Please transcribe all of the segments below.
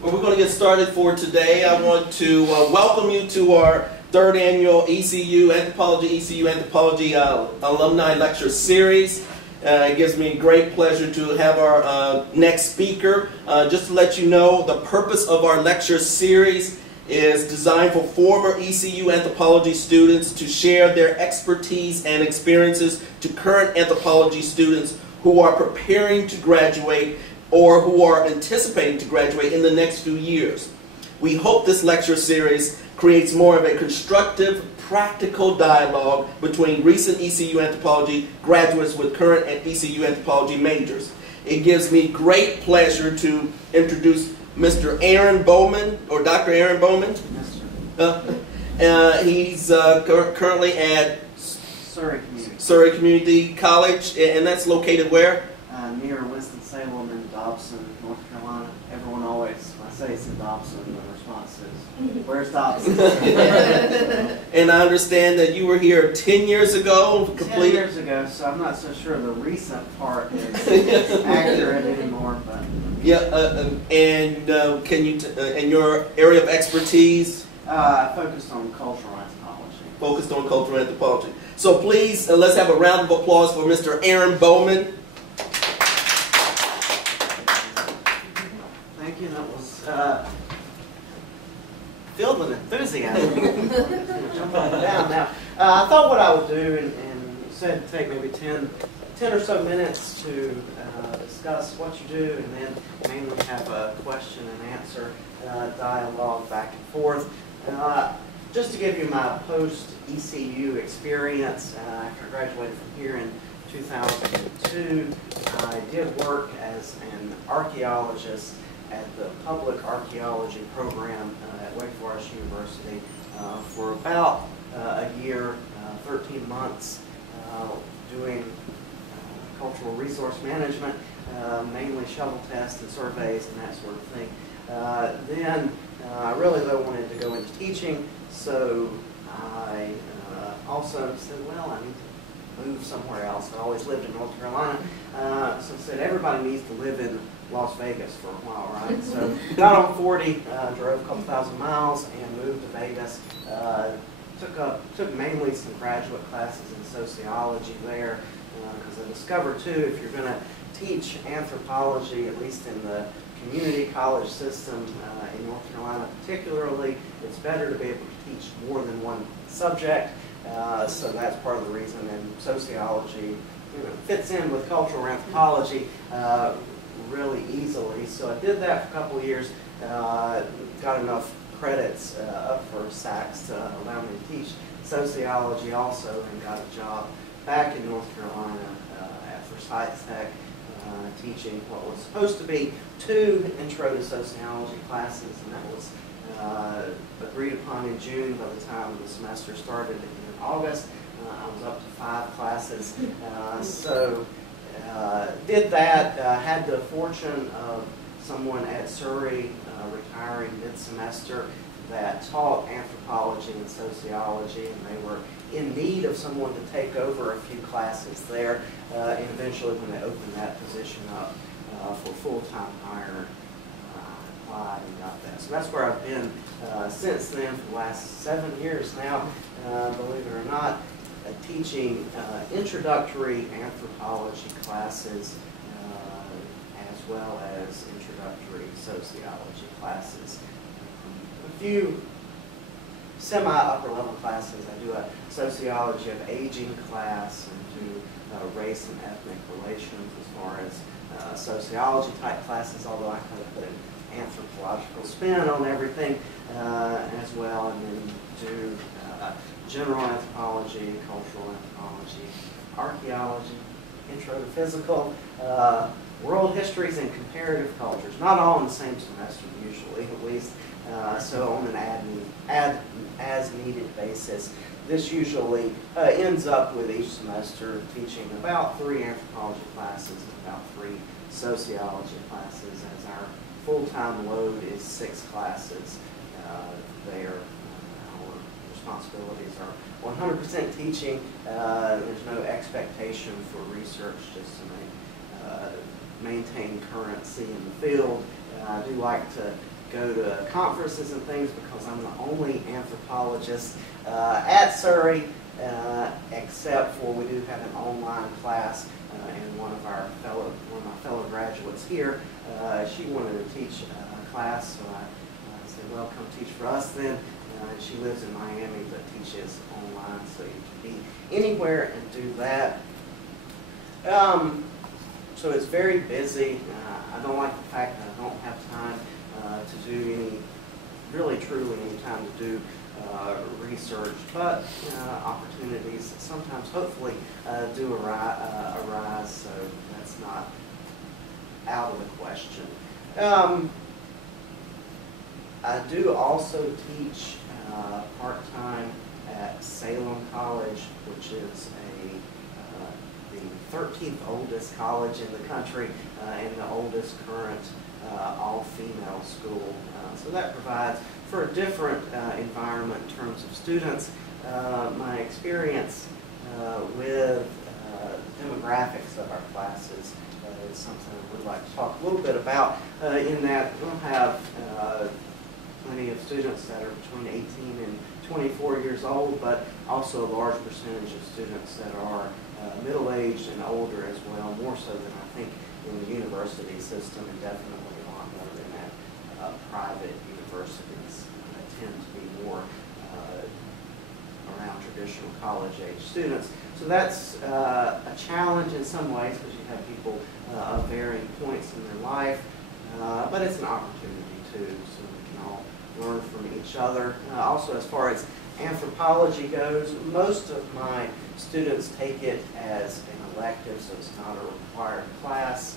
Well, we're going to get started for today. I want to welcome you to our third annual ECU Anthropology Alumni Lecture Series. It gives me great pleasure to have our next speaker. Just to let you know, the purpose of our lecture series is designed for former ECU anthropology students to share their expertise and experiences to current anthropology students who are preparing to graduate or who are anticipating to graduate in the next few years. We hope this lecture series creates more of a constructive, practical dialogue between recent ECU anthropology graduates with current ECU anthropology majors. It gives me great pleasure to introduce Mr. Aaron Bowman, or Dr. Aaron Bowman. He's currently at Surrey Community College, and that's located where? Near Winston-Salem in Dobson, North Carolina. Everyone always, when I say it's in Dobson, the response is, where's Dobson? And I understand that you were here 10 years ago. 10 years ago, so I'm not so sure the recent part is accurate anymore. But yeah, can you, in your area of expertise? I focused on cultural anthropology. Focused on cultural anthropology. So please, let's have a round of applause for Mr. Aaron Bowman. Thank you. That was filled with enthusiasm. Jump up and down now. I thought what I would do, and you said take maybe 10 or so minutes to discuss what you do, and then mainly have a question and answer dialogue back and forth. Just to give you my post-ECU experience, after I graduated from here in 2002, I did work as an archaeologist at the public archaeology program at Wake Forest University for about a year, 13 months, doing cultural resource management, mainly shovel tests and surveys and that sort of thing. Then I really though wanted to go into teaching, so I also said, well, I need to move somewhere else. I always lived in North Carolina, so I said everybody needs to live in Las Vegas for a while, right? So got on 40, drove a couple thousand miles and moved to Vegas. Took mainly some graduate classes in sociology there, because I discovered too, if you're going to teach anthropology, at least in the community college system in North Carolina particularly, it's better to be able to teach more than one subject. So that's part of the reason. And sociology fits in with cultural anthropology really easily. So I did that for a couple of years, got enough credits up for SACs to allow me to teach sociology also, and got a job back in North Carolina at Forsyth Tech, teaching what was supposed to be 2 intro to sociology classes, and that was agreed upon in June. By the time the semester started in August, I was up to 5 classes. So did that, had the fortune of someone at Surrey retiring mid-semester that taught anthropology and sociology, and they were in need of someone to take over a few classes there, and eventually when they opened that position up for full-time hire, I applied and got that. So that's where I've been since then for the last 7 years now, believe it or not, teaching introductory anthropology classes as well as introductory sociology classes. A few semi-upper level classes. I do a sociology of aging class, and do race and ethnic relations as far as sociology type classes, although I kind of put an anthropological spin on everything as well, and then do general anthropology, cultural anthropology, archaeology, intro to physical, world histories, and comparative cultures. Not all in the same semester usually, at least. So on an as-needed basis. This usually ends up with each semester teaching about 3 anthropology classes and about 3 sociology classes, as our full-time load is 6 classes there. Our responsibilities are 100% teaching. There's no expectation for research, just to maintain currency in the field. I do like to go to conferences and things because I'm the only anthropologist at Surrey, except for we do have an online class, and one of my fellow graduates here, she wanted to teach a class, so I said, well, come teach for us then. She lives in Miami but teaches online, so you can be anywhere and do that. So it's very busy. I don't like the fact that I don't have time to do truly any time to do research, but opportunities sometimes hopefully do arise, so that's not out of the question. I do also teach part-time at Salem College, which is the 13th oldest college in the country and the oldest current all-female school. So that provides for a different environment in terms of students. My experience with the demographics of our classes is something I would like to talk a little bit about, in that we'll have plenty of students that are between 18 and 24 years old, but also a large percentage of students that are middle-aged and older as well, more so than I think in the university system, and definitely a lot more than at private universities that tend to be more around traditional college-age students. So that's a challenge in some ways, because you have people of varying points in their life, but it's an opportunity too, so we can all learn from each other. Also, as far as anthropology goes, most of my students take it as an elective, so it's not a required class.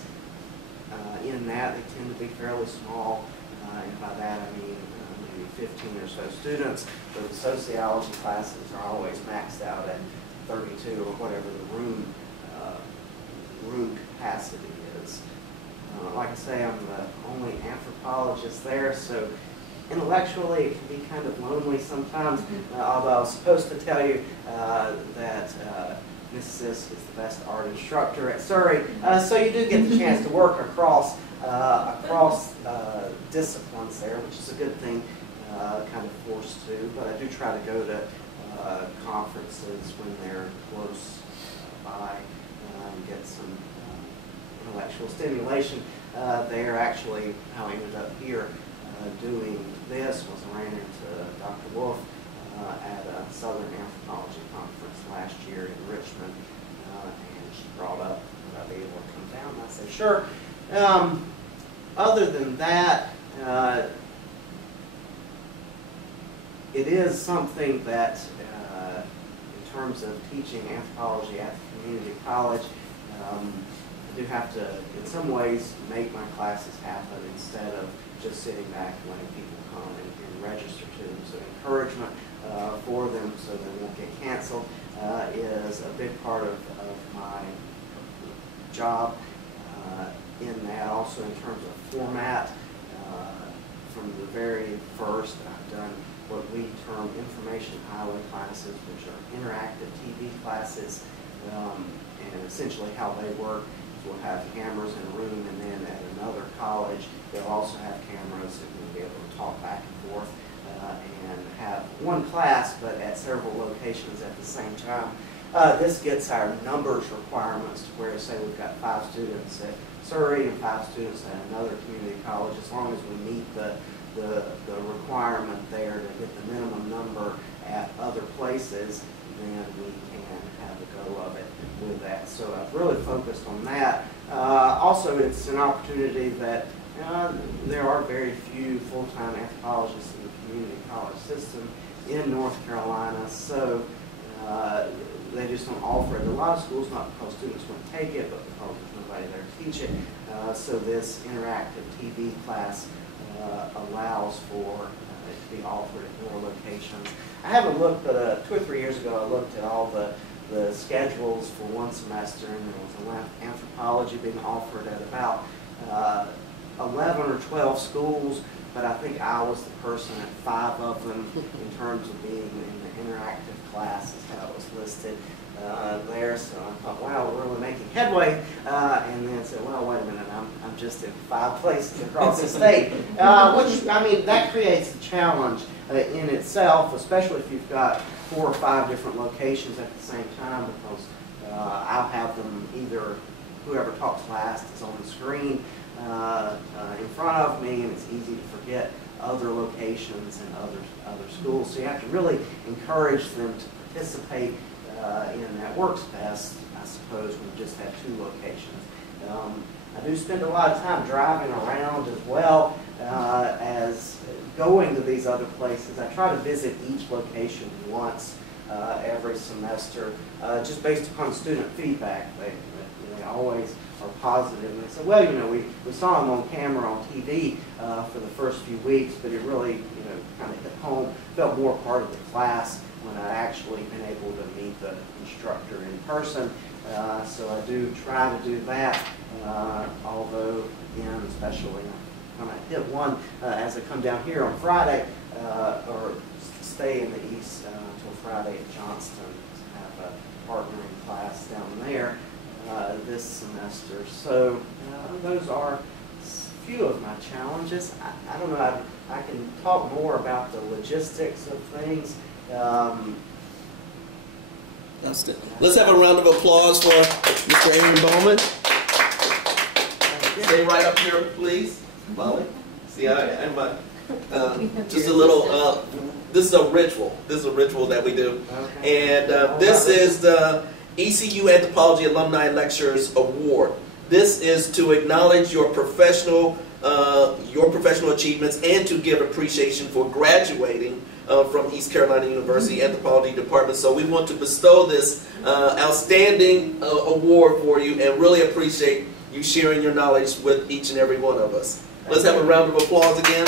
In that, they tend to be fairly small, and by that I mean maybe 15 or so students, but the sociology classes are always maxed out at 32 or whatever the room capacity is. Like I say, I'm the only anthropologist there, so intellectually it can be kind of lonely sometimes, although I was supposed to tell you that Mrs. is the best art instructor at Surrey, so you do get the chance to work across disciplines there, which is a good thing, kind of forced to, but I do try to go to conferences when they're close by and get some intellectual stimulation there. Actually, how I ended up here doing this was I ran into Dr. Wolf at a Southern Anthropology conference last year in Richmond, and she brought up would I be able to come down, and I said sure. Other than that, it is something that in terms of teaching anthropology at the community college, I do have to in some ways make my classes happen instead of just sitting back and letting people come and register to them. So encouragement for them so they won't get canceled is a big part of my job. In that, also in terms of format, from the very first, I've done what we term information highway classes, which are interactive TV classes, and essentially how they work. We'll have cameras in a room, and then at another college, they'll also have cameras and we'll be able to talk back and forth and have one class, but at several locations at the same time. This gets our numbers requirements to where, say, we've got 5 students at Surrey and 5 students at another community college. As long as we meet the requirement there to get the minimum number at other places, then we can have a go of it with that. So I've really focused on that. Also, it's an opportunity that there are very few full-time anthropologists in the community college system in North Carolina, so they just don't offer it. A lot of schools, not because students won't take it, but because there's nobody there to teach it. So this interactive TV class allows for it to be offered at more locations. I haven't looked, but 2 or 3 years ago I looked at all the schedules for one semester, and there was anthropology being offered at about 11 or 12 schools, but I think I was the person at 5 of them in terms of being in the interactive class is how it was listed. there. So I thought, wow, we're really making headway. And then said, well, wait a minute, I'm just in 5 places across the state. Which, I mean, that creates a challenge in itself, especially if you've got 4 or 5 different locations at the same time, because I'll have them either whoever talks last is on the screen in front of me, and it's easy to forget other locations and other schools. So you have to really encourage them to participate, and that works best, I suppose, when you just have 2 locations. I do spend a lot of time driving around as well as going to these other places. I try to visit each location once every semester, just based upon student feedback. They always are positive. And they say, well, you know, we saw him on camera on TV for the first few weeks, but it really, you know, kind of hit home, felt more part of the class when I actually been able to meet the instructor in person. So I do try to do that, although, again, especially when I hit one as I come down here on Friday, or stay in the East until Friday at Johnston to have a partnering class down there this semester. So those are a few of my challenges. I don't know, I can talk more about the logistics of things. Let's have a round of applause for Mr. Aaron Bowman. Stay right up here, please, Molly. See, I'm just a little. This is a ritual. This is a ritual that we do, and this is the ECU Anthropology Alumni Lecturers Award. This is to acknowledge your professional achievements and to give appreciation for graduating from East Carolina University Anthropology Department. So we want to bestow this outstanding award for you and really appreciate you sharing your knowledge with each and every one of us. Let's have a round of applause again.